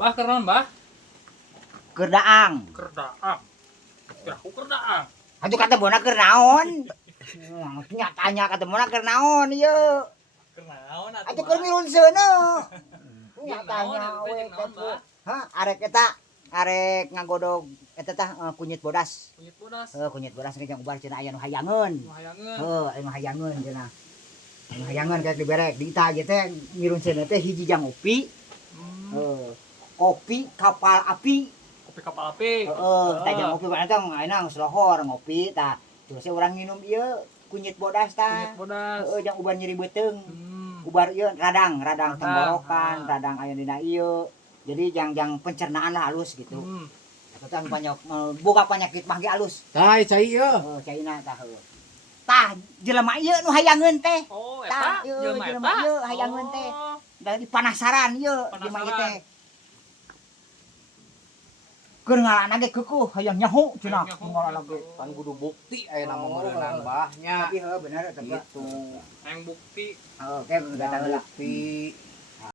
Bah keron bah. Keur daang. Kerdaang. Aku kerdaang. Atuh katemuna keur naon? Nyatanya katemuna keur naon ieu? Keur naon Atuh keur mirun seuneu. Nyatanya we naon bah? Hah, arek ngagodog eta tah kunyit bodas. Kunyit bodas. Kunyit bodas ge jang ubar cenah aya nu hayangeun. Nu hayangeun. Aya nu hayangeun cenah. Nu hayangeun kayak diberek di ita ge teh mirun seuneu teh hiji jang ngopi. Kopi kapal api. Kopi kapal api. Tah jang ngopi bae teh ayeuna geus lohor ngopi tah. Terus urang nginum ieu kunyit bodas tah. Kunyit bodas. Jang ubar nyeri beuteung. Ubar ieu radang tenggorokan, radang aya dina ieu. Jadi jang pencernaan lah halus gitu. Eta banyak boga penyakit mah ge halus. Tah cai ieu. Caina tah heuh. Tah jelema ieu nu hayangeun teh. Oh, Tah eta jelema ieu hayangeun teh. Da dipanasaran ieu jelema ieu teh. Keur ngaranna ge keukuh hayang nyaho cenah ngaranna ge. Kan kudu bukti aya nama meureunang bahnya. Tapi heuh bener eta Gitu. Yang bukti. Kayak gak Bukti.